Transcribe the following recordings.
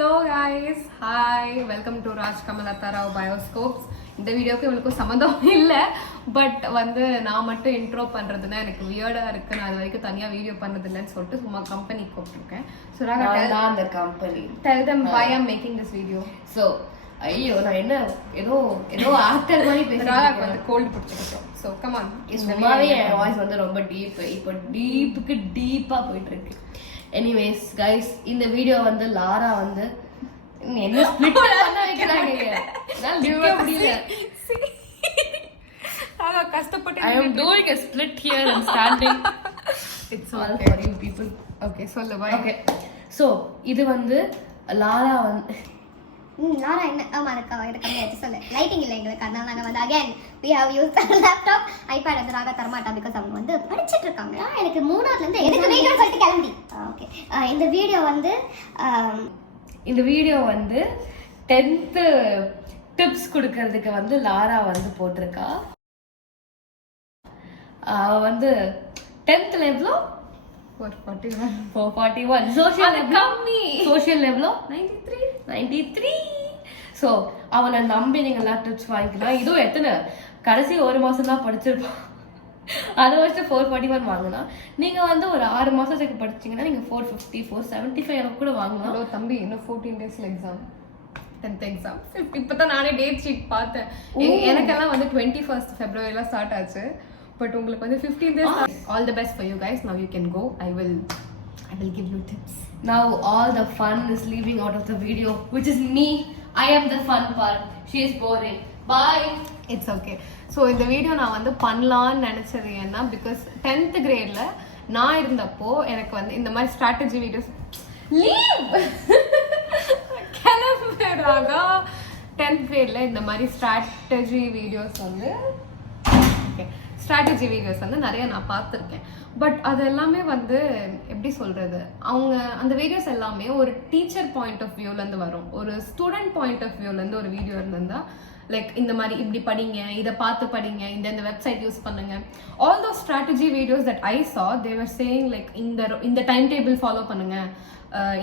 Hello guys, hi, welcome to Raj Kamalata Rao Bioscopes. இந்த வீடியோக்கு இவளுக்கு சம்மந்தம் இல்லை, பட் வந்து நான் மட்டும் இன்ட்ரோ பண்ணுறதுன்னா எனக்கு வியர்டாக இருக்குது. நான் அது வரைக்கும் தனியாக வீடியோ பண்ணதில்லைன்னு சொல்லிட்டு சும்மா கம்பெனி கூப்பிட்டுருக்கேன். ஸோ அந்த company tell them why I'm making this video. So ஐயோ நான் என்ன ஏதோ ஏதோ ஆக்டர் மாதிரி பேசுறாங்க, வந்து கோல்டு பிடிச்சிருக்கோம். ஸோ கமான், சும்மாவே என் வாய்ஸ் வந்து ரொம்ப டீப், இப்போ டீப்புக்கு டீப்பாக போயிட்டு இருக்கு. எனிவேஸ் கைஸ், இந்த வீடியோ வந்து லாரா வந்து என்ன ஸ்ப்ளிட் பண்ண வைக்கிறாங்க. நான் லிவ் முடியல. ஆனா கஷ்டப்பட்டு I am doing a split here and standing. It's all for you people. Okay, சொல்ல bye. Okay. So இது வந்து லாரா வந்து லாரா என்ன ஆமா இருக்கா இது கம்மியாச்சு சொல்லு. லைட்டிங் இல்லை எங்களுக்கு, அதனால நாங்கள் வந்து again we have used laptop iPad வந்து ராகா தரமாட்டா பிகாஸ் அவங்க வந்து படிச்சுட்டு இருக்காங்க. எனக்கு 3ஆவதுல இருந்து எதுக்கு வீடியோ சொல்லிட்டு கிளம்பி. ஓகே, இந்த வீடியோ வந்து 10th டிப்ஸ் கொடுக்கறதுக்கு வந்து லாரா வந்து போட்டிருக்கா. அவ வந்து 10th எவ்வளோ 441 சோஷியல் எவ்வளோ 93. ஸோ அவனை நம்பி நீங்கள் எல்லாம் டிப்ஸ் வாங்கிக்கலாம். இதுவும் எத்தனை கடைசி ஒரு மாதம் தான் படிச்சிருப்பான், அதை வச்சு 441 வாங்கினா. நீங்கள் வந்து ஒரு 6 மாதத்துக்கு படிச்சிங்கன்னா நீங்கள் 450 475 கூட வாங்கலாம். தம்பி இன்னும் 14 டேஸ்ல எக்ஸாம், 10th எக்ஸாம். இப்போதான் நானே டேட் ஷீட் பார்த்தேன். எனக்கெல்லாம் வந்து 21st February ஸ்டார்ட் ஆச்சு, பட் உங்களுக்கு வந்து 15 days. All the best for you guys. Now you can go. I will give you tips. Now all the fun is leaving out of the video, which is me. I am the fun part. She is boring. Bye. It's okay. So இந்த video நான் வந்து பண்ணலான்னு நினைச்சது என்ன, because 10th கிரேட்ல நான் இருந்தப்போ எனக்கு வந்து இந்த மாதிரி ஸ்ட்ராட்டஜி வீடியோஸ் கிளம்புறாங்க. 10th கிரேட்ல இந்த மாதிரி ஸ்ட்ராட்டஜி வீடியோஸ் வந்து நிறைய நான் பார்த்துருக்கேன். பட் அது எல்லாமே வந்து எப்படி சொல்றது, அவங்க அந்த வீடியோஸ் எல்லாமே ஒரு டீச்சர் பாயிண்ட் ஆஃப் வியூலேருந்து வரும், ஒரு ஸ்டூடெண்ட் பாயிண்ட் ஆஃப் வியூலேருந்து ஒரு வீடியோ இருந்திருந்தா லைக் இந்த மாதிரி இப்படி படிங்க, இதை பார்த்து படிங்க, இந்த வெப்சைட் யூஸ் பண்ணுங்க. All those strategy videos that I சா தே வர் சேயிங் லைக் இந்த டைம் டேபிள் ஃபாலோ பண்ணுங்க,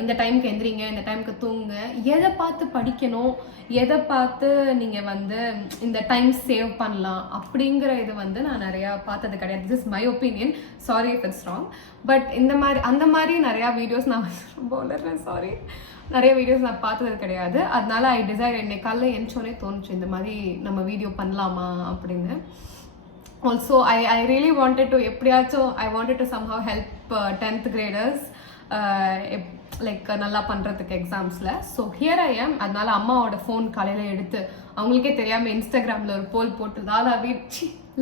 இந்த டைமுக்கு எந்திரிங்க, இந்த டைமுக்கு தூங்க, எதை பார்த்து படிக்கணும், எதை பார்த்து நீங்கள் வந்து இந்த டைம் சேவ் பண்ணலாம் அப்படிங்கிற இது வந்து நான் நிறையா பார்த்தது கிடையாது. This is my opinion, sorry if it's wrong. But அந்த மாதிரி நிறையா வீடியோஸ் நான் ரொம்ப வளர்றேன், சாரி, நிறைய வீடியோஸ் நான் பார்த்தது கிடையாது. அதனால ஐ டிசைட், என்னை காலைல எந்திச்சோடனே தோணுச்சு இந்த மாதிரி நம்ம வீடியோ பண்ணலாமா அப்படின்னு. Also I really wanted to எப்படியாச்சும் I wanted to somehow help 10th graders like நல்லா பண்ணுறதுக்கு எக்ஸாம்ஸில். So here I am. அதனால அம்மாவோட ஃபோன் காலையில் எடுத்து அவங்களுக்கே தெரியாமல் இன்ஸ்டாகிராமில் ஒரு போல் போட்டு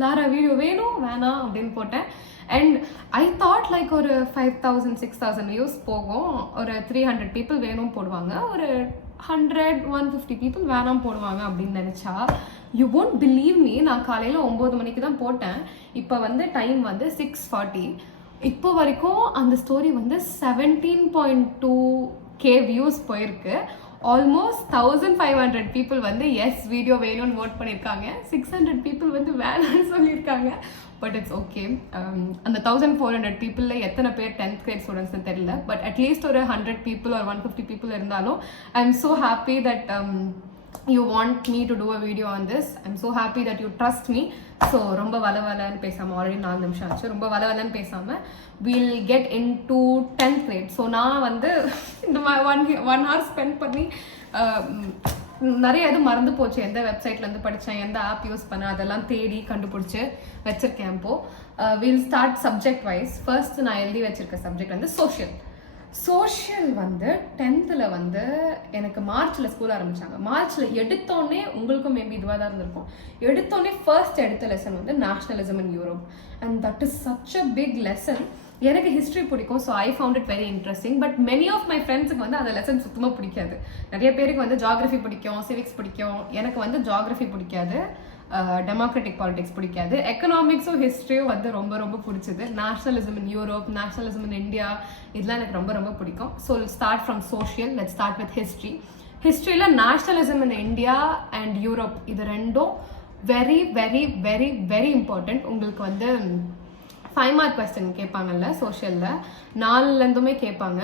லாரா வீடியோ வேணும் வேணாம் அப்படின்னு போட்டேன். அண்ட் ஐ தாட் லைக் ஒரு 5000 6000 வியூஸ் போகும், ஒரு 300 people வேணும் போடுவாங்க, ஒரு 100-150 people வேணாம் போடுவாங்க அப்படின்னு நினச்சா, யூ ஒன்ட் பிலீவ் மீ, நான் காலையில் 9 மணிக்கு தான் போட்டேன். இப்போ வந்து டைம் வந்து 6:40. இப்போ வரைக்கும் அந்த ஸ்டோரி வந்து 17.2K வியூஸ் போயிருக்கு. ஆல்மோஸ்ட் 1500 people வந்து எஸ் வீடியோ வேணும்னு ஓட் பண்ணியிருக்காங்க, 600 people வந்து வேணான்னு சொல்லியிருக்காங்க. But it's okay. அந்த 1400 people எத்தனை பேர் 10th grade ஸ்டூடெண்ட்ஸ்னு தெரியல, பட் அட்லீஸ்ட் ஒரு 100 people or 150 people இருந்தாலும் I am so happy that you want me to do a video on this. I'm so happy that you trust me. So ரொம்ப வளவலன்னு பேசாமல், already 4 நிமிஷம் ஆச்சு, ரொம்ப வளவலன்னு பேசாமல் we'll get into 10th grade. So நான் வந்து இந்த 1 hour ஸ்பெண்ட் பண்ணி நிறைய இது மறந்து போச்சு, எந்த வெப்சைட்லேருந்து படித்தேன், எந்த ஆப் யூஸ் பண்ணேன், அதெல்லாம் தேடி கண்டுபிடிச்சி வச்சுருக்கேன். இப்போது we'll start subject wise. First நான் எழுதி வச்சுருக்க சப்ஜெக்ட் வந்து சோஷியல் வந்து 10th வந்து எனக்கு மார்ச்சில் ஸ்கூல் ஆரம்பித்தாங்க. மார்ச்சில் எடுத்தோடனே உங்களுக்கும் மேபி இதுவாக தான் இருந்திருக்கும், எடுத்தோடனே ஃபர்ஸ்ட் எடுத்த லெசன் வந்து nationalism in Europe. And that is such a big lesson. எனக்கு ஹிஸ்ட்ரி பிடிக்கும், so I found it very interesting. But many of my ஃப்ரெண்ட்ஸுக்கு வந்து அந்த லெசன் சுத்தமாக பிடிக்காது. நிறைய பேருக்கு வந்து ஜாகிரஃபி பிடிக்கும், சிவிக்ஸ் பிடிக்கும். எனக்கு வந்து ஜாகிரஃபி பிடிக்காது, டெமோக்ராட்டிக் பாலிடிக்ஸ் பிடிக்காது, எக்கனாமிக்ஸும் ஹிஸ்ட்ரியும் வந்து ரொம்ப ரொம்ப பிடிச்சது. Nationalism in Europe, nationalism in India, இதெல்லாம் எனக்கு ரொம்ப ரொம்ப பிடிக்கும். So start from social. Let's start with history. ஹிஸ்ட்ரியில் nationalism in India and Europe இது ரெண்டும் very very very very important. உங்களுக்கு வந்து 5 mark கொஸ்டின் கேட்பாங்கல்ல சோஷியலில், 4லேருந்துமே கேட்பாங்க.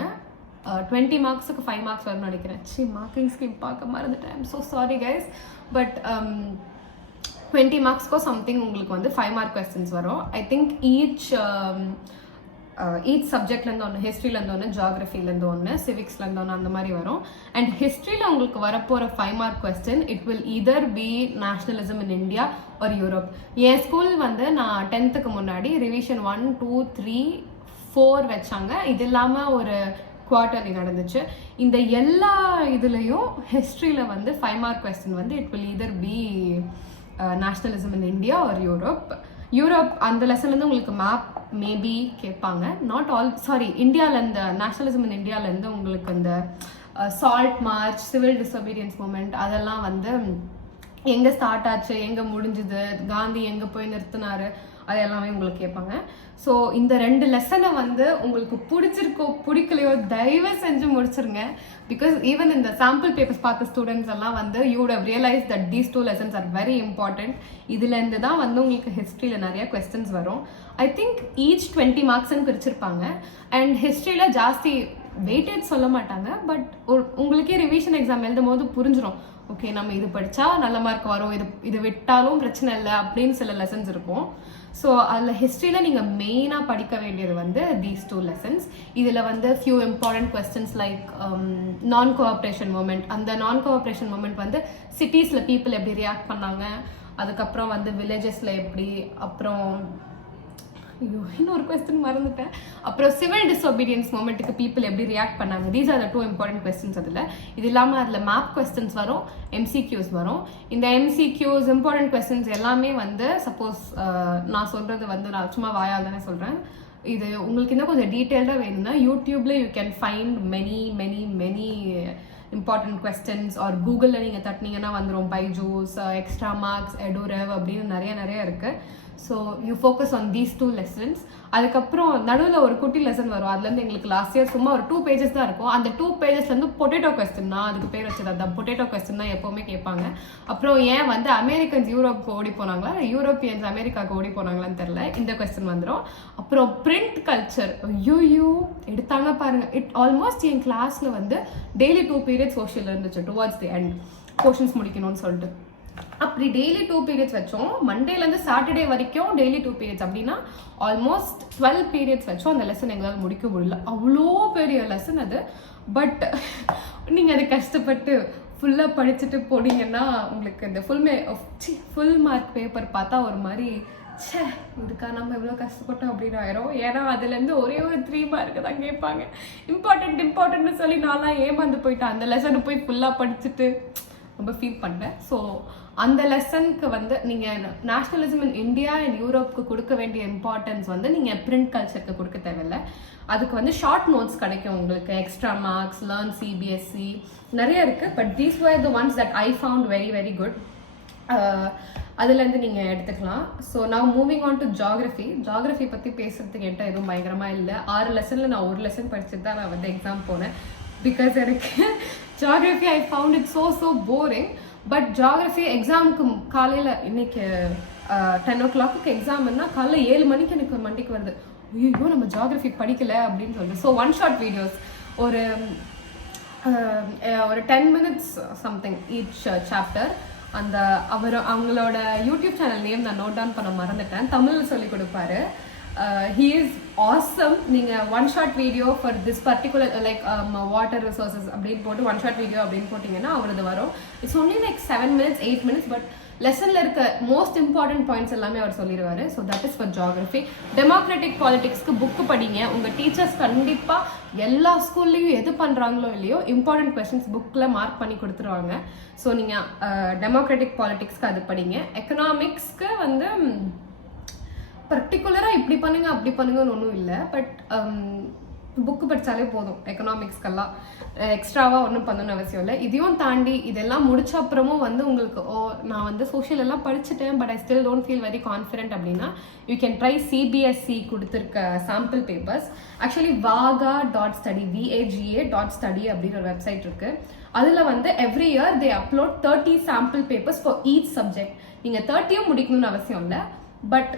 20 மார்க்ஸுக்கு 5 மார்க்ஸ் வரும்னு நினைக்கிறேன். மார்க்கிங் ஸ்கீம் பார்க்க மறந்துட்டேன். I'm so sorry guys. But 20 மார்க்ஸ்க்கோ சம்திங் உங்களுக்கு வந்து 5 மார்க் கொஸ்டின்ஸ் வரும். ஐ திங்க் ஈச் சப்ஜெக்ட்லேருந்து ஒன்று, ஹிஸ்ட்ரிலேருந்து ஒன்று, ஜியாகிரஃபிலேருந்து ஒன்று, சிவிக்ஸ்லேருந்து ஒன்று, அந்த மாதிரி வரும். அண்ட் ஹிஸ்ட்ரியில் உங்களுக்கு வரப்போகிற 5 mark question it will either be nationalism in India or Europe. என் ஸ்கூல் வந்து நான் 10th முன்னாடி ரிவிஷன் 1, 2, 3, 4 வச்சாங்க. இது இல்லாமல் ஒரு குவார்ட்டர்லி நடந்துச்சு. இந்த எல்லா இதுலேயும் ஹிஸ்ட்ரியில் வந்து 5 மார்க் கொஸ்டின் வந்து it will either be nationalism in India or Europe அந்த லெசன்லேருந்து உங்களுக்கு மேப் மேபி கேட்பாங்க. நாட் ஆல், சாரி, இந்தியாவிலேருந்து நேஷ்னலிசம் இன் இந்தியாவிலேருந்து உங்களுக்கு அந்த salt march, civil disobedience movement, அதெல்லாம் வந்து எங்கே ஸ்டார்ட் ஆச்சு, எங்கே முடிஞ்சுது, காந்தி எங்கே போய் நிறுத்தினாரு, அது எல்லாமே உங்களுக்கு கேட்பாங்க. ஸோ இந்த 2 லெசனை வந்து உங்களுக்கு பிடிச்சிருக்கோ பிடிக்கலையோ தயவு செஞ்சு முடிச்சிருங்க. பிகாஸ் ஈவன் இந்த சாம்பிள் பேப்பர்ஸ் பார்த்த ஸ்டூடெண்ட்ஸ் எல்லாம் வந்து you would have realise that these 2 lessons are very important. இதுலேருந்து தான் வந்து உங்களுக்கு ஹிஸ்ட்ரியில் நிறைய கொஸ்டின்ஸ் வரும். ஐ திங்க் ஈச் 20 மார்க்ஸ்ன்னு பிரிச்சிருப்பாங்க. அண்ட் ஹிஸ்ட்ரியில் ஜாஸ்தி வெயிட்டேஜ் சொல்ல மாட்டாங்க. பட் உங்களுக்கே ரிவிஷன் எக்ஸாம் எழுதும் போது புரிஞ்சிடும், ஓகே நம்ம இது படித்தா நல்ல மார்க் வரும், இது விட்டாலும் பிரச்சனை இல்லை அப்படின்னு சில லெசன்ஸ் இருக்கும். ஸோ அதில் ஹிஸ்ட்ரியில் நீங்கள் மெயினாக படிக்க வேண்டியது வந்து தீஸ் 2 lessons. இதில் வந்து ஃபியூ இம்பார்ட்டன்ட் கொஸ்டின்ஸ் லைக் நான் கோஆப்ரேஷன் மூமெண்ட். அந்த நான் கோஆப்ரேஷன் மூமெண்ட் வந்து சிட்டிஸில் பீப்புள் எப்படி ரியாக்ட் பண்ணாங்க, அதுக்கப்புறம் வந்து வில்லேஜஸில் எப்படி, அப்புறம் இன்னொரு கொஸ்டின் மறந்துட்டேன், அப்புறம் சிவில் டிசோபீடியன்ஸ் மூமெண்ட்டுக்கு பீப்புள் எப்படி ரியாக்ட் பண்ணாங்க. These are the 2 important questions. அதில் இது இல்லாமல் அதில் மேப் கொஸ்டின்ஸ் வரும், MCQs வரும். இந்த MCQs இம்பார்ட்டன்ட் கொஸ்டின்ஸ் எல்லாமே வந்து சப்போஸ் நான் சொல்கிறது வந்து நான் சும்மா வாயால் தானே சொல்கிறேன். இது உங்களுக்கு இன்னும் கொஞ்சம் டீட்டெயில்டாக வேணும்னா யூடியூப்ல you can find many important questions. Or கூகுளில் நீங்கள் தட்டினீங்கன்னா வந்துடும் பைஜூஸ், எக்ஸ்ட்ரா மார்க்ஸ், எடுரெவ் அப்படின்னு நிறைய இருக்குது. So you focus on these 2 lessons. அதுக்கப்புறம் நடுவில் ஒரு குட்டி லெசன் வரும். அதுலேருந்து எங்களுக்கு லாஸ்ட் இயர் சும்மா ஒரு 2 pages தான் இருக்கும். அந்த 2 pagesலேருந்து பொட்டேட்டோ கொஸ்டின் தான், அதுக்கு பேர் வச்சது அதுதான், பொட்டேட்டோ கொஸ்டின் தான் எப்போவுமே கேட்பாங்க. அப்புறம் ஏன் வந்து அமெரிக்கன்ஸ் யூரோப்புக்கு ஓடி போனாங்களா, யூரோப்பியன்ஸ் அமெரிக்காவுக்கு ஓடி போனாங்களான்னு தெரில, இந்த கொஸ்டின் வந்துடும். அப்புறம் பிரிண்ட் கல்ச்சர், ஐயோ எடுத்தாங்க பாருங்க. இட் ஆல்மோஸ்ட் என் கிளாஸில் வந்து டெய்லி 2 periods சோஷியல் இருந்துச்சு டுவர்ட்ஸ் தி எண்ட், போர்ஷன்ஸ் முடிக்கணும்னு சொல்லிட்டு. அப்படி டெய்லி 2 periods வச்சோம். மண்டேலேருந்து சாட்டர்டே வரைக்கும் டெய்லி 2 periods. அப்படின்னா ஆல்மோஸ்ட் 12 periods வச்சோம். அந்த லெசன் எங்களால் முடிக்க முடியல, அவ்வளோ பெரிய லெசன் அது. பட் நீங்கள் அதை கஷ்டப்பட்டு ஃபுல்லாக படிச்சுட்டு போனீங்கன்னா உங்களுக்கு இந்த ஃபுல் மார்க் பேப்பர் பார்த்தா ஒரு மாதிரி இதுக்கா நம்ம இவ்வளோ கஷ்டப்பட்டோம் அப்படின்னு ஆயிரும். ஏன்னா அதுலேருந்து ஒரே ஒரு 3 mark தான் கேட்பாங்க. இம்பார்ட்டன்ட்னு சொல்லி நான்லாம் ஏமாந்து போயிட்டேன். அந்த லெசனை போய் ஃபுல்லாக படிச்சுட்டு ரொம்ப ஃபீல் பண்ணேன். ஸோ அந்த லெசனுக்கு வந்து நீங்கள் நேஷ்னலிசம் இன் இந்தியா அண்ட் யூரோப்புக்கு கொடுக்க வேண்டிய இம்பார்ட்டன்ஸ் வந்து நீங்கள் பிரிண்ட் கல்ச்சருக்கு கொடுக்க தேவையில்லை. அதுக்கு வந்து ஷார்ட் நோட்ஸ் கிடைக்கும் உங்களுக்கு, எக்ஸ்ட்ரா மார்க்ஸ், லேர்ன் CBSE நிறைய இருக்குது. But these where the ones that I found very good. அதுலேருந்து நீங்கள் எடுத்துக்கலாம். ஸோ நான் மூவிங் ஆன் டு ஜியாகிரஃபி பற்றி பேசுறதுக்கு என்கிட்ட எதுவும் பயங்கரமாக இல்லை. 6 லெசனில் நான் 1 லெசன் படிச்சுட்டு தான் நான் வந்து எக்ஸாம் போனேன். பிகாஸ் எனக்கு geography I found it so boring. But geography எக்ஸாமுக்கு காலையில் இன்னைக்கு 10 o'clock எக்ஸாம்னா காலைல 7 மணிக்கு எனக்கு மண்டிக்கு வருது, ஐயோ நம்ம ஜியாகிரஃபி படிக்கல அப்படின்னு சொல்லிட்டு. ஸோ 1 shot வீடியோஸ் ஒரு 10 minutes சம்திங் ஈச் சாப்டர். அந்த அவங்களோட யூடியூப் சேனல் நேம் நான் நோட் டவுன் பண்ண மறந்துட்டேன், தமிழில் சொல்லி கொடுப்பாரு. He is awesome. நீங்கள் 1 shot video for this particular like water resources அப்படின்னு போட்டு 1 shot வீடியோ அப்படின்னு போட்டிங்கன்னா அவரது வரும். It's only like 7 minutes 8 minutes. But லெசனில் இருக்க மோஸ்ட் இம்பார்ட்டன்ட் பாயிண்ட்ஸ் எல்லாமே அவர் சொல்லிடுவார். So that is for geography. Democratic பாலிடிக்ஸ்க்கு புக்கு படிங்க. உங்கள் டீச்சர்ஸ் கண்டிப்பாக எல்லா ஸ்கூல்லையும் எது பண்ணுறாங்களோ இல்லையோ இம்பார்ட்டன்ட் கொஸ்டின்ஸ் புக்கில் மார்க் பண்ணி கொடுத்துருவாங்க. ஸோ நீங்கள் டெமோக்ராட்டிக் பாலிடிக்ஸ்க்கு அது படிங்க. எக்கனாமிக்ஸ்க்கு வந்து பர்டிகுலராக இப்படி பண்ணுங்க அப்படி பண்ணுங்கன்னு ஒன்றும் இல்லை. பட் புக்கு படித்தாலே போதும். எக்கனாமிக்ஸ்க்கெல்லாம் எக்ஸ்ட்ராவாக ஒன்றும் பண்ணணும்னு அவசியம் இல்லை. இதையும் தாண்டி இதெல்லாம் முடிச்ச அப்புறமும் வந்து உங்களுக்கு நான் வந்து சோஷியல் எல்லாம் படிச்சுட்டேன் but I still don't feel very confident அப்படின்னா யூ கேன் ட்ரை CBSE கொடுத்துருக்க sample papers. Actually vaga.study vaga.study அப்படின்னு ஒரு வெப்சைட் இருக்குது. அதில் வந்து every year they upload 30 sample papers for each subject. நீங்கள் 30யும் முடிக்கணும்னு அவசியம் இல்லை. பட்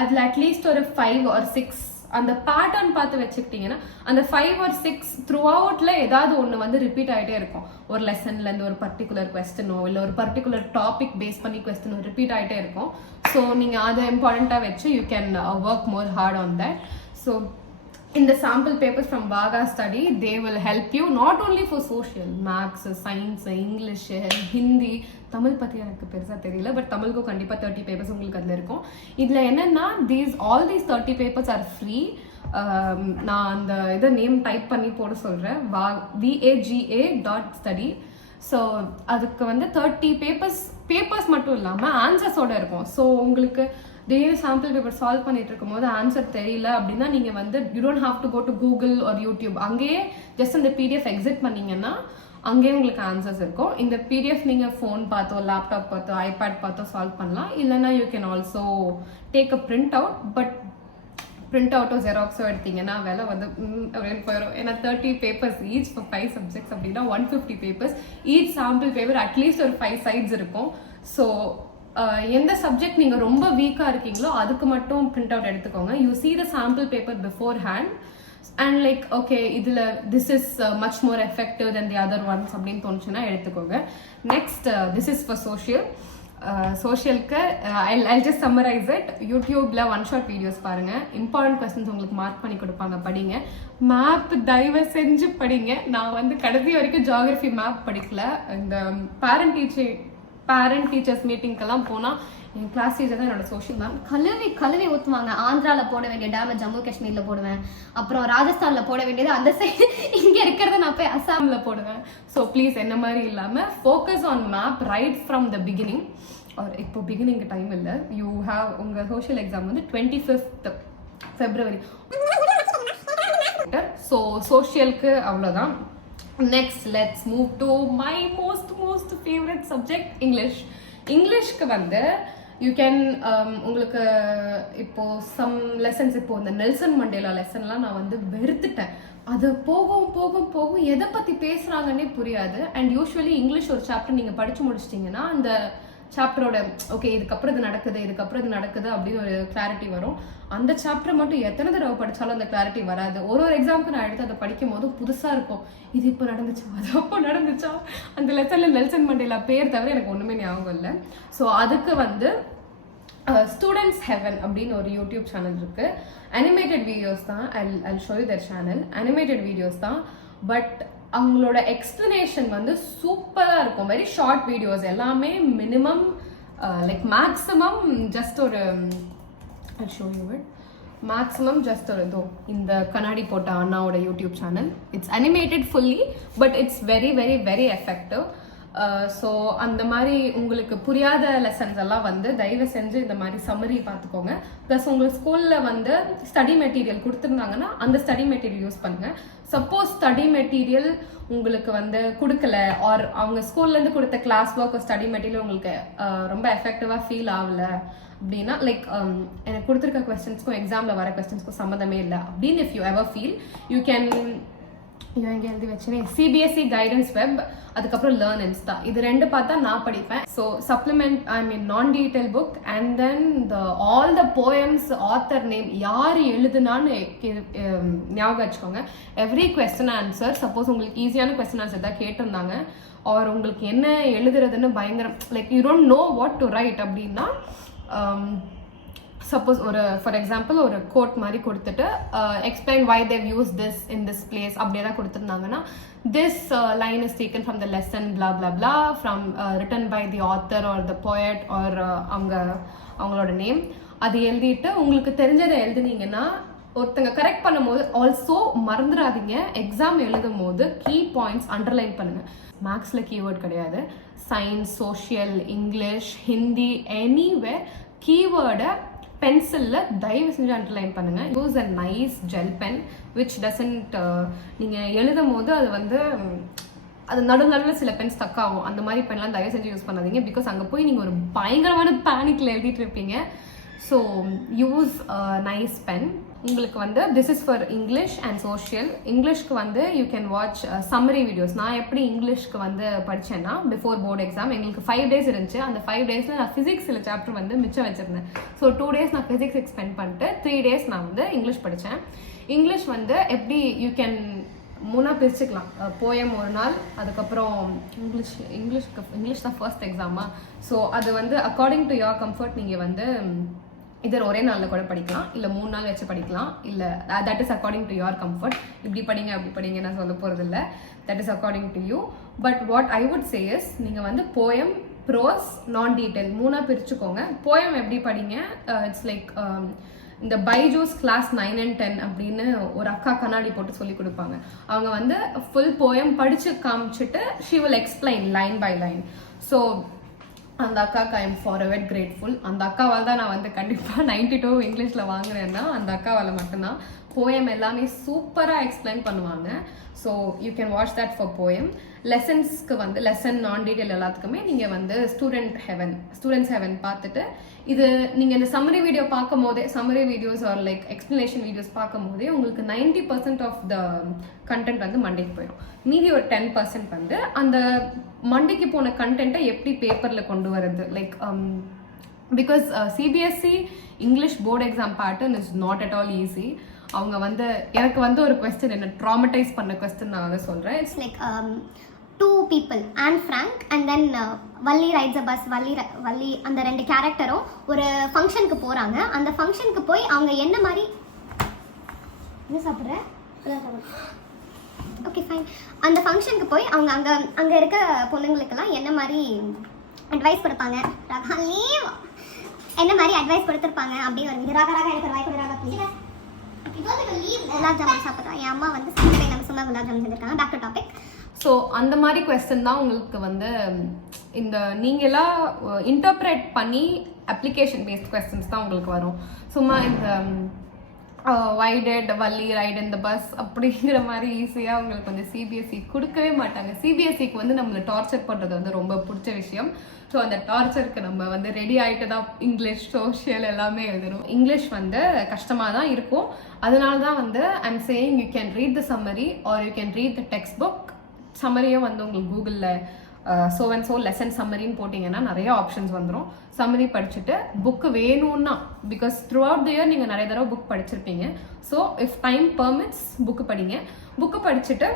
அதில் அட்லீஸ்ட் ஒரு 5 or 6 அந்த பேட்டர்ன் பார்த்து வச்சுக்கிட்டீங்கன்னா அந்த 5 or 6 த்ரூ அவுட்ல ஏதாவது ஒன்று வந்து ரிப்பீட் ஆகிட்டே இருக்கும். ஒரு லெசன்லேருந்து ஒரு பர்டிகுலர் கொஸ்டினோ இல்லை ஒரு பர்டிகுலர் டாபிக் பேஸ் பண்ணி கொஸ்டினோ ரிப்பீட் ஆகிட்டே இருக்கும். ஸோ நீங்கள் அதை இம்பார்ட்டண்ட்டாக வச்சு you can work more hard on that. So இந்த sample papers from Vaga study, they will help you not only for social, maths, science, English, Hindi, Tamil பற்றி எனக்கு பெருசாக தெரியல, பட் தமிழுக்கும் கண்டிப்பாக 30 பேப்பர்ஸ் உங்களுக்கு அதில் இருக்கும். இதில் என்னென்னா all these 30 papers are free. நான் அந்த இதை நேம் டைப் பண்ணி போட சொல்கிறேன், vaga.study. ஸோ அதுக்கு வந்து 30 பேப்பர்ஸ் மட்டும் இல்லாமல் ஆன்சர்ஸோடு இருக்கும். ஸோ உங்களுக்கு டெய்லி சாம்பிள் பேப்பர் சால்வ் பண்ணிட்டு இருக்கும் போது ஆன்சர் தெரியல அப்படின்னா நீங்கள் வந்து you don't have to go to Google or YouTube. அங்கேயே ஜஸ்ட் அந்த பிடிஎஃப் எக்ஸிட் பண்ணீங்கன்னா அங்கேயே உங்களுக்கு ஆன்சர்ஸ் இருக்கும். இந்த பிடிஎஃப் நீங்கள் ஃபோன் பார்த்தோ லேப்டாப் பார்த்தோ ஐபேட் பார்த்தோ சால்வ் பண்ணலாம். இல்லைன்னா you can also take a print out. But print அவுட்டோ ஜெராக்ஸோ எடுத்தீங்கன்னா விலை வந்து அப்படின்னு போயிடும். ஏன்னா 30 பேப்பர்ஸ் ஈச் ஃபார் 5 சப்ஜெக்ட்ஸ் அப்படின்னா 150 papers. Each sample paper at least ஒரு 5 sides இருக்கும். ஸோ எந்த சப்ஜெக்ட் நீங்கள் ரொம்ப வீக்காக இருக்கீங்களோ அதுக்கு மட்டும் பிரிண்ட் அவுட் எடுத்துக்கோங்க. You see the sample paper beforehand and like okay இதில் this is much more effective than the other ones அப்படின்னு தோணுச்சுன்னா எடுத்துக்கோங்க. Next this is for social. சோஷியலுக்கு I'll just summarize it. யூடியூப்ல 1-shot வீடியோஸ் பாருங்க, important questions உங்களுக்கு mark பண்ணி கொடுப்பாங்க, படிங்க. மேப் தயவு செஞ்சு படிங்க. நான் வந்து கடைசி வரைக்கும் ஜியாகிரஃபி மேப் படிக்கல. இந்த பேரண்ட் டீச்சர்ஸ் மீட்டிங்கெல்லாம் போனால் என் கிளாஸ் டீச்சர் தான் என்னோட சோஷியல் மேம். கழுவி ஊற்றுவாங்க. ஆந்திராவில் போட வேண்டிய டேமை ஜம்மு காஷ்மீரில் போடுவேன், அப்புறம் ராஜஸ்தானில் போட வேண்டியது அந்த சைடு இங்கே இருக்கிறத நான் போய் அசாமில் போடுவேன். ஸோ ப்ளீஸ் என்ன மாதிரி இல்லாமல் focus on map right from the beginning. இப்போ பிகினிங்கு டைம் இல்லை, யூ ஹாவ் உங்கள் சோஷியல் எக்ஸாம் வந்து 25th February. ஸோ சோஷியலுக்கு அவ்வளோதான். Next, let's move to my most favorite subject, English. இங்கிலீஷ்க்கு வந்து யூ கேன் உங்களுக்கு இப்போ சம் லெசன்ஸ், இப்போ இந்த நெல்சன் மண்டேலா லெசன்லாம் நான் வந்து வெறுத்துட்டேன். அது போகும் எதை பற்றி பேசுகிறாங்கன்னே புரியாது. அண்ட் யூஸ்வலி இங்கிலீஷ் ஒரு சாப்டர் நீங்கள் படித்து முடிச்சிட்டிங்கன்னா அந்த சாப்டரோட ஓகே இதுக்கப்புறம் இது நடக்குது அப்படின்னு ஒரு கிளாரிட்டி வரும். அந்த சாப்டர் மட்டும் எத்தனை தடவை படித்தாலும் அந்த கிளாரிட்டி வராது. ஒரு எக்ஸாமுக்கு நான் எடுத்து அதை படிக்கும் போது புதுசாக இருக்கும். இது இப்போ நடந்துச்சா, அது அப்போ நடந்துச்சா. அந்த லெசனில் நெல்சன் மண்டேலா பேர் தவிர எனக்கு ஒன்றுமே ஞாபகம் இல்லை. ஸோ அதுக்கு வந்து ஸ்டூடெண்ட்ஸ் ஹெவன் அப்படின்னு ஒரு யூடியூப் சேனல் இருக்கு. அனிமேட்டட் வீடியோஸ் தான். I'll show you their channel. Animated videos தான், பட் அவங்களோட எக்ஸ்பிளனேஷன் வந்து சூப்பராக இருக்கும். வெரி ஷார்ட் வீடியோஸ் எல்லாமே. மினிமம் லைக் மேக்ஸிமம் ஜஸ்ட் ஒரு I'll show you it. Maximum just ஒரு இதோ இந்த கண்ணாடி போட்ட அண்ணாவோட YouTube channel. It's animated fully, but it's very very very effective. So அந்த மாதிரி உங்களுக்கு புரியாத லெசன்ஸ் எல்லாம் வந்து தயவு செஞ்சு இந்த மாதிரி சம்மரி பார்த்துக்கோங்க. ப்ளஸ் உங்களுக்கு ஸ்கூலில் வந்து ஸ்டடி மெட்டீரியல் கொடுத்துருந்தாங்கன்னா அந்த ஸ்டடி மெட்டீரியல் யூஸ் பண்ணுங்கள். சப்போஸ் ஸ்டடி மெட்டீரியல் உங்களுக்கு வந்து கொடுக்கல, ஆர் அவங்க ஸ்கூல்லேருந்து கொடுத்த கிளாஸ் ஒர்க் ஸ்டடி மெட்டீரியல் உங்களுக்கு ரொம்ப எஃபெக்டிவாக ஃபீல் ஆகல அப்படின்னா, லைக் எனக்கு கொடுத்துருக்க கொஸ்டின்ஸ்க்கும் எக்ஸாமில் வர கொஸ்டின்ஸ்க்கும் சம்மந்தமே இல்லை அப்படின்னு if you ever feel, you can எங்கே எழுதி வச்சேன் சிபிஎஸ்சி கைடன்ஸ் வெப், அதுக்கப்புறம் லேர்ன் இன்ஸ்டா. இது ரெண்டு பார்த்தா நான் படிப்பேன். ஸோ சப்ளிமெண்ட் நான் detail book and then all the poems author name யார் எழுதுனான்னு ஞாபகம் வச்சுக்கோங்க. எவ்ரி கொஸ்டின் ஆன்சர், சப்போஸ் உங்களுக்கு ஈஸியான கொஸ்டின் ஆன்சர் தான் கேட்டிருந்தாங்க, ஆர் உங்களுக்கு என்ன எழுதுறதுன்னு பயங்கரம் like you don't know what to write அப்படின்னா, சப்போஸ் ஒரு ஃபார் எக்ஸாம்பிள் ஒரு கோட் மாதிரி கொடுத்துட்டு explain why they use this in this place அப்படியே தான் கொடுத்துருந்தாங்கன்னா, this line is taken from the lesson blah blah blah from written by the author or the poet or அவங்களோட நேம். அது எழுதிட்டு உங்களுக்கு தெரிஞ்சதை எழுதுனீங்கன்னா ஒருத்தங்க கரெக்ட் பண்ணும்போது ஆல்சோ மறந்துடாதீங்க, எக்ஸாம் எழுதும் போது கீ பாயிண்ட்ஸ் அண்டர்லைன் பண்ணுங்க. மேக்ஸில் கீவேர்ட் கிடையாது. Science, social, English, Hindi, anywhere கீவேர்டை பென்சிலில் தயவு செஞ்சு அண்டர்லைன் பண்ணுங்கள். Use a nice gel pen which doesn't நீங்கள் எழுதும் போது அது வந்து அது நடுவில் சில பென் ஸ்டக் ஆகும். அந்த மாதிரி பென்லாம் தயவு செஞ்சு யூஸ் பண்ணாதீங்க. பிகாஸ் அங்கே போய் நீங்கள் ஒரு பயங்கரமான பேனிக்கில் எழுதிட்டு இருப்பீங்க. So use nice pen. உங்களுக்கு வந்து this is for English and social. இங்கிலீஷ்க்கு வந்து you can watch summary videos. நான் எப்படி இங்கிலீஷ்க்கு வந்து படித்தேன்னா பிஃபோர் போர்டு எக்ஸாம் எங்களுக்கு 5 days இருந்துச்சு. அந்த 5 daysல நான் ஃபிசிக்ஸ் சில சாப்டர் வந்து மிச்சம் வச்சிருந்தேன். ஸோ 2 days நான் ஃபிசிக்ஸ் ஸ்பெண்ட் பண்ணிட்டு 3 days நான் வந்து இங்கிலீஷ் படித்தேன். இங்கிலீஷ் வந்து எப்படி யூ கேன் 3 பிரிச்சுக்கலாம். போயம் ஒரு நாள், அதுக்கப்புறம் இங்கிலீஷ் தான் ஃபர்ஸ்ட் எக்ஸாமா. ஸோ அது வந்து அக்கார்டிங் டு யோர் கம்ஃபர்ட் நீங்கள் வந்து இதர் ஒரே நாளில் கூட படிக்கலாம், இல்லை 3 நாள் வச்சு படிக்கலாம், இல்லை that is according to your comfort. இப்படி படிங்க அப்படி படிங்க நான் சொல்ல போகிறது இல்லை. That is according to you. But what I would say is நீங்கள் வந்து போயம், ப்ரோஸ், நான் டீட்டெயில் 3 பிரிச்சுக்கோங்க. போயம் எப்படி படிங்க, இட்ஸ் லைக் இந்த பைஜூஸ் கிளாஸ் 9 and 10 அப்படின்னு ஒரு அக்கா கண்ணாடி போட்டு சொல்லி கொடுப்பாங்க. அவங்க வந்து ஃபுல் போயம் படித்து காமிச்சிட்டு she will explain line by line. So அந்த அக்காவுக்கு ஐ எம் ஃபார்எவர் கிரேட்ஃபுல். அந்த அக்காவால் தான் நான் வந்து கண்டிப்பாக 92 இங்கிலீஷில் வாங்குறேன்னா அந்த அக்காவால் மட்டும்தான். போயம் எல்லாமே சூப்பராக எக்ஸ்பிளைன் பண்ணுவாங்க. So you can watch that for poem. லெசன்ஸ்க்கு வந்து லெசன், நான் டீட்டெயில் எல்லாத்துக்குமே நீங்கள் வந்து ஸ்டூடெண்ட்ஸ் ஹெவன் பார்த்துட்டு இது நீங்கள் இந்த சம்மரி வீடியோ பார்க்கும் போதே, summary videos or like explanation videos பார்க்கும் போதே உங்களுக்கு 90% ஆஃப் த கண்டென்ட் வந்து மண்டேக்கு போயிடும். மீதி ஒரு 10% வந்து அந்த மண்டேக்கு போன கண்டென்ட்டை எப்படி பேப்பரில் கொண்டு வரது, like because CBSE English board exam pattern is not at all easy. அவங்க வந்து எனக்கு வந்து ஒரு கொஸ்டின் என்ன ட்ராமடைஸ் பண்ண கொஸ்டின் நான் வந்து சொல்கிறேன். It's like 2 people, Anne Frank and then Valli rights a bus. Valli அந்த 2 கேரக்டரும் ஒரு ஃபங்க்ஷனுக்கு போகிறாங்க. அந்த ஃபங்க்ஷனுக்கு போய் அவங்க என்ன மாதிரி என்ன சாப்பிட்றேன் ஓகே ஃபைன். அந்த ஃபங்க்ஷனுக்கு போய் அவங்க அங்கே இருக்க பொண்ணுங்களுக்கெல்லாம் என்ன மாதிரி அட்வைஸ் கொடுப்பாங்க, என்ன மாதிரி அட்வைஸ் கொடுத்துருப்பாங்க அப்படின்னு ஒரு ராக எனக்கு ஒரு வாய்ப்பு ராக ப்ளீஸ். குலாப் ஜாமுன் சாப்பிட்றேன். என் அம்மா வந்து சாப்பிட்டு நம்ம சும்மா குலாப் ஜாமுன் செஞ்சுருக்காங்க. Back to topic. ஸோ அந்த மாதிரி கொஸ்டின் தான் உங்களுக்கு வந்து இந்த நீங்களாம் இன்டர்பிரேட் பண்ணி அப்ளிகேஷன் பேஸ்ட் கொஸ்டின்ஸ் தான் உங்களுக்கு வரும். சும்மா இந்த why did வள்ளி ரைட் இந்த பஸ் அப்படிங்கிற மாதிரி ஈஸியாக உங்களுக்கு வந்து சிபிஎஸ்சி கொடுக்கவே மாட்டாங்க. சிபிஎஸ்சிக்கு வந்து நம்மளை டார்ச்சர் பண்ணுறது வந்து ரொம்ப பிடிச்ச விஷயம். ஸோ அந்த டார்ச்சருக்கு நம்ம வந்து ரெடி ஆகிட்டு தான் இங்கிலீஷ், சோஷியல் எல்லாமே எழுதணும். இங்கிலீஷ் வந்து கஷ்டமாக தான் இருக்கும். அதனால தான் வந்து I'm saying you can read the summary or you can read the textbook. சம்மரியும் வந்து உங்களுக்கு கூகுளில் ஸோ அண்ட் ஸோ லெசன் சம்மரின்னு போட்டிங்கன்னா நிறைய ஆப்ஷன்ஸ் வந்துடும். சம்மரி படிச்சுட்டு புக்கு வேணும்னா, because throughout the year நீங்கள் நிறைய தடவை புக் படிச்சிருப்பீங்க. So if time permits book படிங்க. புக்கு படிச்சுட்டு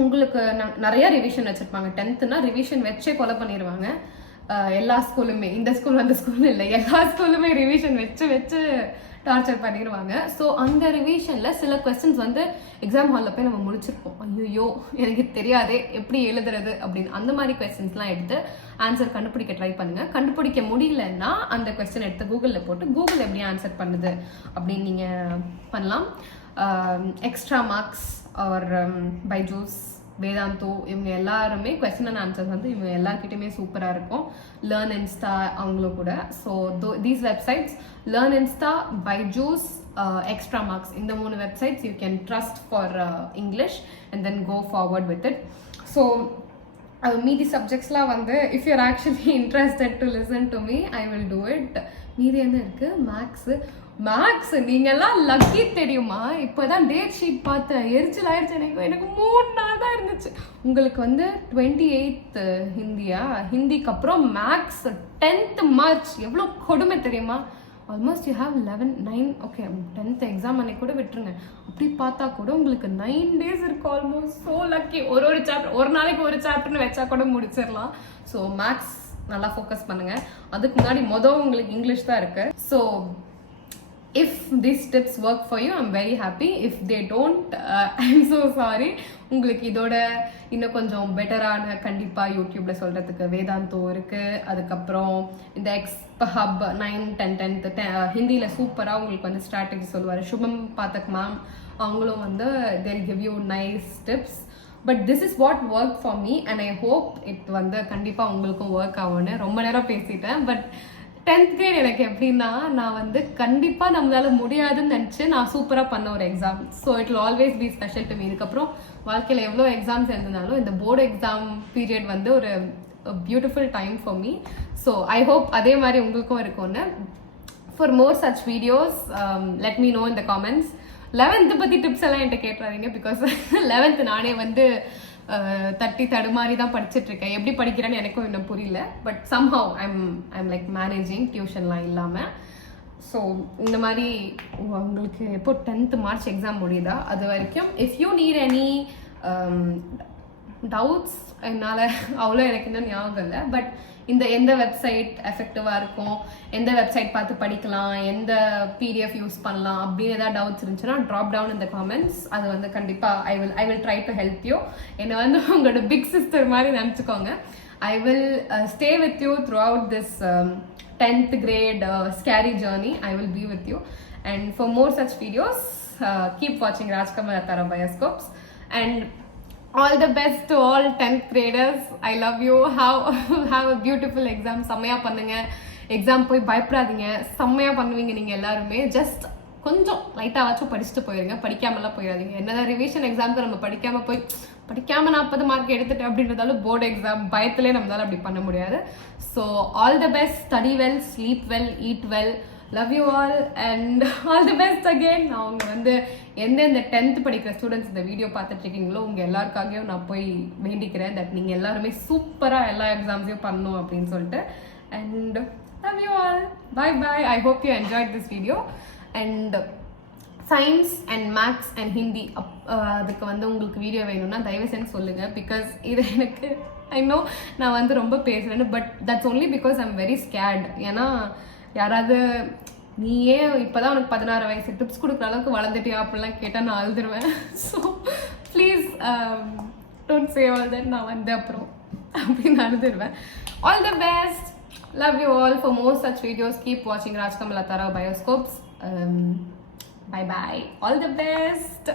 உங்களுக்கு நிறைய ரிவிஷன் வச்சுருப்பாங்க. 10th ரிவிஷன் வச்சே கொலை பண்ணிடுவாங்க எல்லா ஸ்கூலுமே. இந்த ஸ்கூல் அந்த ஸ்கூல் இல்லை, எல்லா ஸ்கூலுமே ரிவிஷன் வச்சு டார்ச்சர் பண்ணிடுவாங்க. ஸோ அந்த ரிவிஷனில் சில கொஸ்டின்ஸ் வந்து எக்ஸாம் ஹாலில் போய் நம்ம முடிச்சிருப்போம். ஐயோ எனக்கு தெரியாதே எப்படி எழுதுறது அப்படின்னு. அந்த மாதிரி கொஸ்டின்ஸ்லாம் எடுத்து ஆன்சர் கண்டுபிடிக்க ட்ரை பண்ணுங்கள். கண்டுபிடிக்க முடியலன்னா அந்த கொஸ்டின் எடுத்து கூகுளில் போட்டு கூகுள் எப்படி ஆன்சர் பண்ணுது அப்படின்னு நீங்கள் பண்ணலாம். Extra marks R Byju's, Vedantu இவங்க எல்லாருமே கொஸ்டின் அண்ட் ஆன்சர்ஸ் வந்து இவங்க எல்லாருக்கிட்டையுமே சூப்பராக இருக்கும். லேர்ன் இன்ஸ்டா அவங்களும் கூட. So these websites Learn Insta, Byju's, Extra Marks, இந்த 3 websites you can trust for English and then go forward with it. So மீதி சப்ஜெக்ட்ஸ்லாம் வந்து if you are actually interested to listen to me I will do it. மீதி என்ன இருக்குது? Maths நீங்கெல்லாம் lucky தெரியுமா? இப்போதான் டேட் ஷீட் பார்த்தேன், எரிச்சல் ஆயிடுச்சு. எனக்கு 3 நாள் தான் இருந்துச்சு. உங்களுக்கு வந்து 28th ஹிந்திக்கு அப்புறம் மேக்ஸ் 10th மார்ச். எவ்வளோ கொடுமை தெரியுமா? Almost you have 9 okay 10th exam அன்னைக்கு கூட விட்டுருங்க. அப்படி பார்த்தா கூட உங்களுக்கு 9 days இருக்கு. Almost so lucky. ஒரு சாப்டர் ஒரு நாளைக்கு ஒரு சாப்டர்னு வச்சா கூட முடிச்சிடலாம். ஸோ மேக்ஸ் நல்லா ஃபோக்கஸ் பண்ணுங்க. அதுக்கு முன்னாடி உங்களுக்கு இங்கிலீஷ் தான் இருக்கு. So if these tips work for you, I'm very happy. If they don't, I'm so sorry. உங்களுக்கு இதோட இன்னும் கொஞ்சம் பெட்டரான கண்டிப்பாக யூடியூப்ல சொல்கிறதுக்கு வேதாந்தோ இருக்குது. அதுக்கப்புறம் இந்த ஹப் 9, 10, 10th ஹிந்தியில் சூப்பராக உங்களுக்கு வந்து ஸ்ட்ராட்டஜி சொல்லுவார் சுபம் பாத்தக் மேம். அவங்களும் வந்து they'll give you nice tips. But this is what work for me and I hope it வந்து கண்டிப்பாக உங்களுக்கும் ஒர்க் ஆகும்னு. ரொம்ப நேரம் பேசிட்டேன். பட் 10th grade எனக்கு எப்படின்னா, நான் வந்து கண்டிப்பாக நம்மளால முடியாதுன்னு நினச்சி நான் சூப்பராக பண்ண ஒரு exam. So it will always be special to me. இதுக்கப்புறம் வாழ்க்கையில் எவ்வளோ எக்ஸாம்ஸ் எழுதினாலும் இந்த போர்டு எக்ஸாம் பீரியட் வந்து ஒரு beautiful time for me. So I hope அதே மாதிரி உங்களுக்கும் இருக்கும்னு. For more such videos let me know in the comments. 11th பற்றி டிப்ஸ் எல்லாம் என்கிட்ட கேட்டுறாதீங்க, பிகாஸ் 11th நானே வந்து தட்டி தடுமாறி தான் படிச்சுட்டு இருக்கேன். எப்படி படிக்கிறேன்னு எனக்கும் இன்னும் புரியல. But somehow I'm like managing டியூஷன்லாம் இல்லாமல். ஸோ இந்த மாதிரி உங்களுக்கு எப்போ 10th மார்ச் எக்ஸாம் முடியுதா அது வரைக்கும் if you need any doubts, என்னால் அவ்வளோ எனக்கு இன்னும் ஞாபகம் இல்லை. பட் எந்த வெப்சைட் எஃபெக்டிவாக இருக்கும், எந்த வெப்சைட் பார்த்து படிக்கலாம், எந்த பிடிஎஃப் யூஸ் பண்ணலாம் அப்படின்னு ஏதாவது டவுட்ஸ் இருந்துச்சுன்னா ட்ராப் டவுன் இந்த காமெண்ட்ஸ். அது வந்து கண்டிப்பாக I will try to help you. என்னை வந்து உங்களோட பிக் சிஸ்டர் மாதிரி நினச்சிக்கோங்க. I will stay with you through out this 10th grade scary journey. I will be with you. And for more such videos, keep watching Rajkamal Tara Bioscopes. And all the best to all 10th graders. I love you. Have a beautiful exam. செம்மையா பண்ணுங்க. Exam போய் பயப்படாதீங்க, செம்மையா பண்ணுவீங்க நீங்கள் எல்லாருமே. Just கொஞ்சம் லைட்டாவாச்சும் படிச்சுட்டு போயிருங்க, படிக்காமலாம் போயிடாதீங்க. என்னதான் ரிவிஷன் எக்ஸாமுக்கு நம்ம படிக்காம 40 மார்க் எடுத்துட்டு அப்படின்றதாலும் போர்டு எக்ஸாம் பயத்திலே நம்மளால அப்படி பண்ண முடியாது. So all the best, study well, sleep well, eat well, love you all and all the best again. நான் அவங்க வந்து எந்தெந்த 10th படிக்கிற ஸ்டூடெண்ட்ஸ் இந்த வீடியோ பார்த்துட்டு இருக்கீங்களோ உங்கள் எல்லாருக்காகவும் நான் போய் வேண்டிக்கிறேன் தட் நீங்கள் எல்லாருமே சூப்பராக எல்லா எக்ஸாம்ஸையும் பண்ணணும் அப்படின்னு சொல்லிட்டு. And love you all, bye bye. I hope you enjoyed this video. And science and maths and Hindi அதுக்கு வந்து உங்களுக்கு வீடியோ வேணும்னா தயவு செஞ்சு சொல்லுங்கள். பிகாஸ் இது எனக்கு ஐ நோ நான் வந்து ரொம்ப பேசுகிறேன்னு, but that's only because I'm very scared. ஏன்னா யாராவது நீயே இப்போதான் உனக்கு 16 வயசு டிப்ஸ் கொடுக்குற அளவுக்கு வளர்ந்துட்டியா அப்படிலாம் கேட்டால் நான் அழுதுருவேன். So please don't say all that. நான் வந்து அப்புறம் அப்படின்னு அழுதுருவேன். All the best, love you all. For more such videos keep வாட்சிங் Rajkamal Tara Bioscopes. Bye bye. All the best.